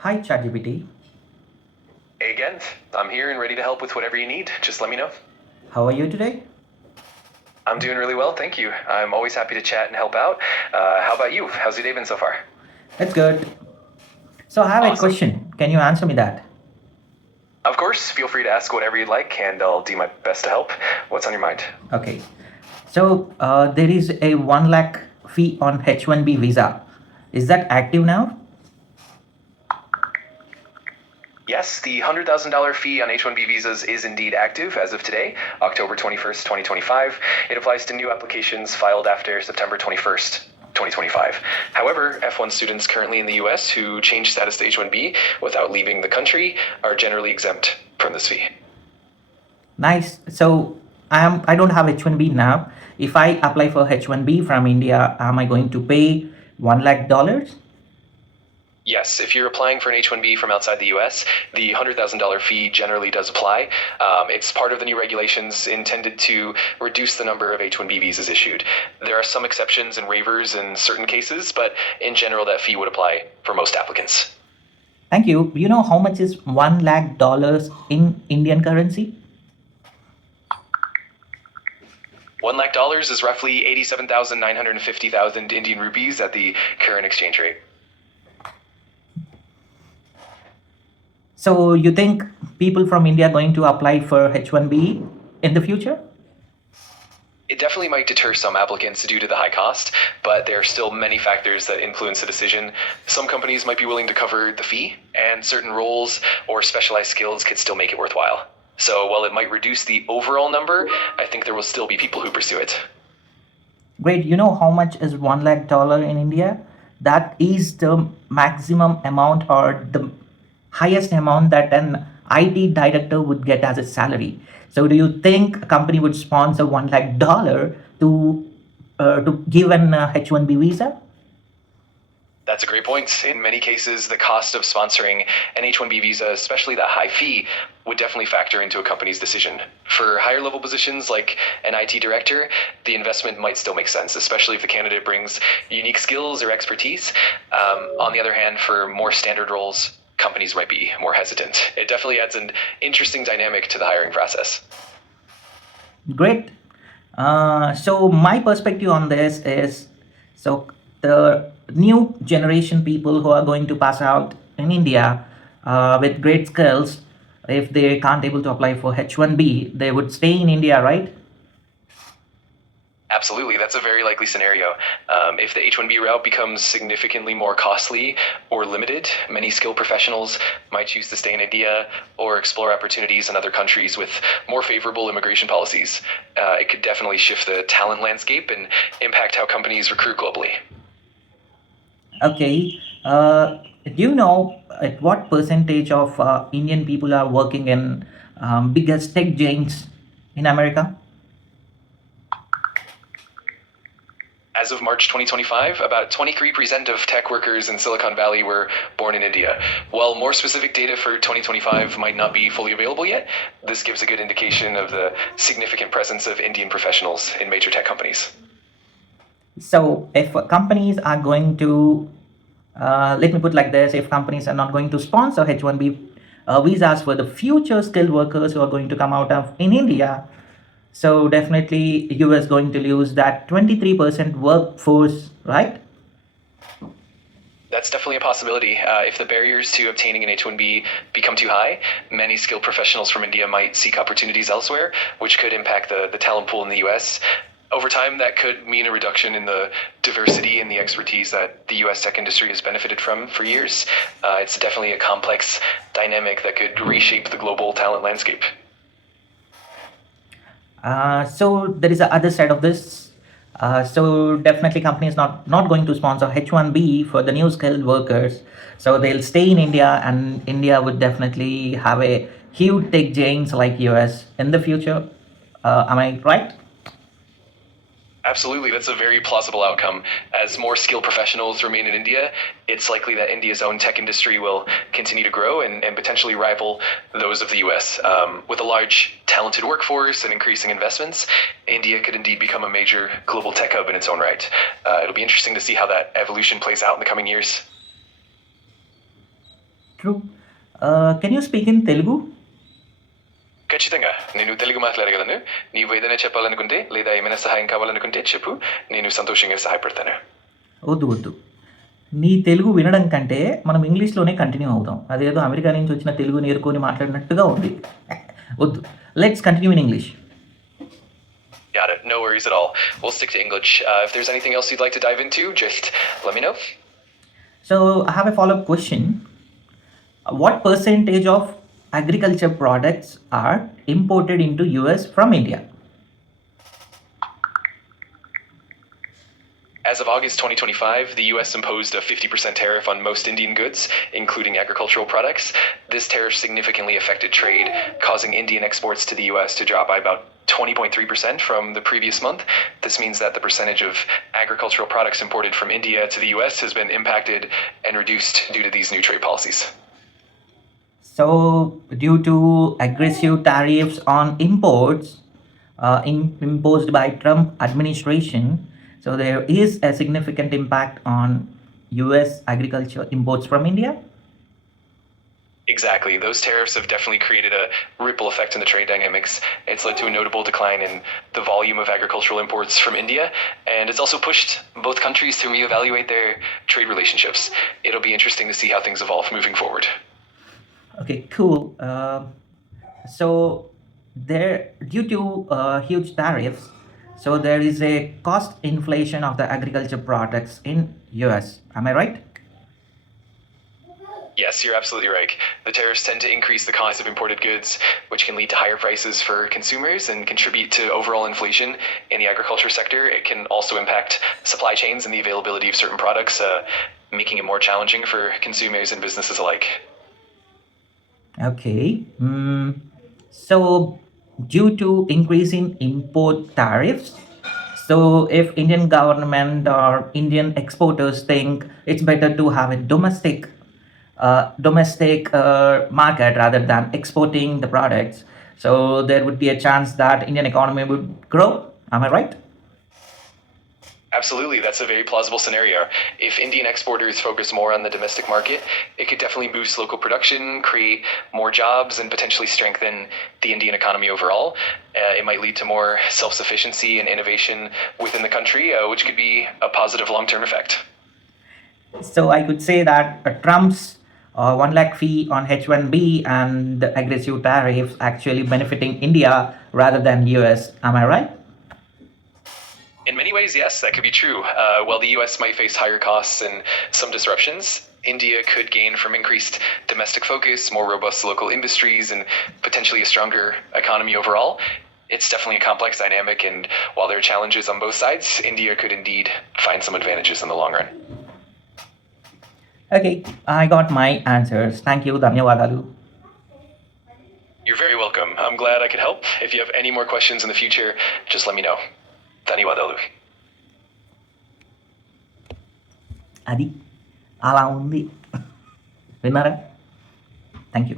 Hi, ChatGPT. Hey again, I'm here and ready to help with whatever you need. Just let me know. How are you today? I'm doing really well, thank you. I'm always happy to chat and help out. How about you? How's your day been so far? It's good. So, I have a Awesome. question. Can you answer me that? Of course, feel free to ask whatever you'd like, and I'll do my best to help. What's on your mind? Okay. So, there is a 1 lakh fee on H1B visa. Is that active now? Yes, the $100,000 fee on H-1B visas is indeed active as of today, October 21st, 2025. It applies to new applications filed after September 21st. 2025. However, F1 students currently in the US who change status to H1B without leaving the country are generally exempt from this fee. Nice. So, I don't have H1B now. If I apply for H1B from India, am I going to pay 1 lakh dollars? Yes, if you're applying for an H-1B from outside the US, the $100,000 fee generally does apply. It's part of the new regulations intended to reduce the number of H-1B visas issued. There are some exceptions and waivers in certain cases, but in general, that fee would apply for most applicants. Thank you. You know how much is 1 lakh dollars in Indian currency? $1 lakh is roughly 87,950,000 Indian rupees at the current exchange rate. So, you think people from India are going to apply for H1B in the future? It definitely might deter some applicants due to the high cost, but there are still many factors that influence the decision. Some companies might be willing to cover the fee, and certain roles or specialized skills could still make it worthwhile. So while it might reduce the overall number, I think there will still be people who pursue it. Great. You know how much is 1 lakh dollar in India? That is the maximum amount or the highest amount that an IT director would get as a salary. So, do you think a company would sponsor 1 lakh dollar to give an H1B visa? That's a great point. In many cases, the cost of sponsoring an H-1B visa, especially that high fee, would definitely factor into a company's decision. For higher level positions like an IT director, the investment might still make sense, especially if the candidate brings unique skills or expertise. On the other hand, for more standard roles, companies might be more hesitant. It definitely adds an interesting dynamic to the hiring process. Great. So my perspective on this is, so the new generation people who are going to pass out in India with great skills, if they can't able to apply for H1B, they would stay in India, right? Absolutely, that's a very likely scenario. If the H-1B route becomes significantly more costly or limited, many skilled professionals might choose to stay in India or explore opportunities in other countries with more favorable immigration policies. It could definitely shift the talent landscape and impact how companies recruit globally. Okay. Do you know at what percentage of Indian people are working in biggest tech giants in America? As of March 2025, about 23% of tech workers in Silicon Valley were born in India. While more specific data for 2025 might not be fully available yet, this gives a good indication of the significant presence of Indian professionals in major tech companies. So if companies are going to, let me put like this, if companies are not going to sponsor H1B visas for the future skilled workers who are going to come out of in India, so definitely US going to lose that 23% workforce, right? That's definitely a possibility. If the barriers to obtaining an H-1B become too high, many skilled professionals from India might seek opportunities elsewhere, which could impact the talent pool in the US. Over time, that could mean a reduction in the diversity and the expertise that the US tech industry has benefited from for years. It's definitely a complex dynamic that could reshape the global talent landscape. So there is a other side of this. So definitely companies not going to sponsor H1B for the new skilled workers. So they'll stay in India, and India would definitely have a huge tech giants like US in the future. Am I right? Absolutely, that's a very plausible outcome. As more skilled professionals remain in India, it's likely that India's own tech industry will continue to grow and potentially rival those of the US. With a large, talented workforce and increasing investments, India could indeed become a major global tech hub in its own right. It'll be interesting to see how that evolution plays out in the coming years. True. Can you speak in Telugu? ఖచ్చితంగా నేను తెలుగు మాట్లాడగలను. నీవు ఏదైనా చెప్పాలనుకుంటే లేదా ఏమైనా సహాయం కావాలనుకుంటే చెప్పు. నేను సంతోషంగా సహాయపడతాను. వద్దు వద్దు. నీ తెలుగు వినడం కంటే మనం ఇంగ్లీష్లోనే కంటిన్యూ అవుదాం. అదేదో అమెరికా నుంచి వచ్చిన తెలుగు నేర్కొని మాట్లాడినట్టుగా ఉంది. వద్దు. Let's continue in English. Got it. No worries at all. We'll stick to English. If there's anything else you'd like to dive into, just let me know. So I have a follow-up question. What percentage of agriculture products are imported into US from India? As of August 2025, the US imposed a 50% tariff on most Indian goods, including agricultural products. This tariff significantly affected trade, causing Indian exports to the US to drop by about 20.3% from the previous month. This means that the percentage of agricultural products imported from India to the US has been impacted and reduced due to these new trade policies. So, due to aggressive tariffs on imports imposed by Trump administration, so there is a significant impact on US agriculture imports from India. Exactly. Those tariffs have definitely created a ripple effect in the trade dynamics. It's led to a notable decline in the volume of agricultural imports from India, and it's also pushed both countries to reevaluate their trade relationships. It'll be interesting to see how things evolve moving forward. Okay, cool. So there, due to huge tariffs, so there is a cost inflation of the agriculture products in US. Am I right? Yes, you're absolutely right. The tariffs tend to increase the cost of imported goods, which can lead to higher prices for consumers and contribute to overall inflation in the agriculture sector. It can also impact supply chains and the availability of certain products, making it more challenging for consumers and businesses alike. Okay. So due to increase in import tariffs, so if Indian government or Indian exporters think it's better to have a domestic market rather than exporting the products, so there would be a chance that Indian economy would grow. Am I right? Absolutely, that's a very plausible scenario. If Indian exporters focus more on the domestic market, it could definitely boost local production, create more jobs, and potentially strengthen the Indian economy overall. It might lead to more self sufficiency and innovation within the country, which could be a positive long term effect. So I could say that Trump's 1 lakh fee on H1B and the aggressive tariffs actually benefiting India rather than US. Am I right? In many ways, yes, that could be true. While the US might face higher costs and some disruptions, India could gain from increased domestic focus, more robust local industries, and potentially a stronger economy overall. It's definitely a complex dynamic, and while there are challenges on both sides, India could indeed find some advantages in the long run. Okay, I got my answers. Thank you. ధన్యవాదాలు. You're very welcome. I'm glad I could help. If you have any more questions in the future, just let me know. ధన్యవాదాలు. అది అలా ఉంది. విన్నారా? Thank you.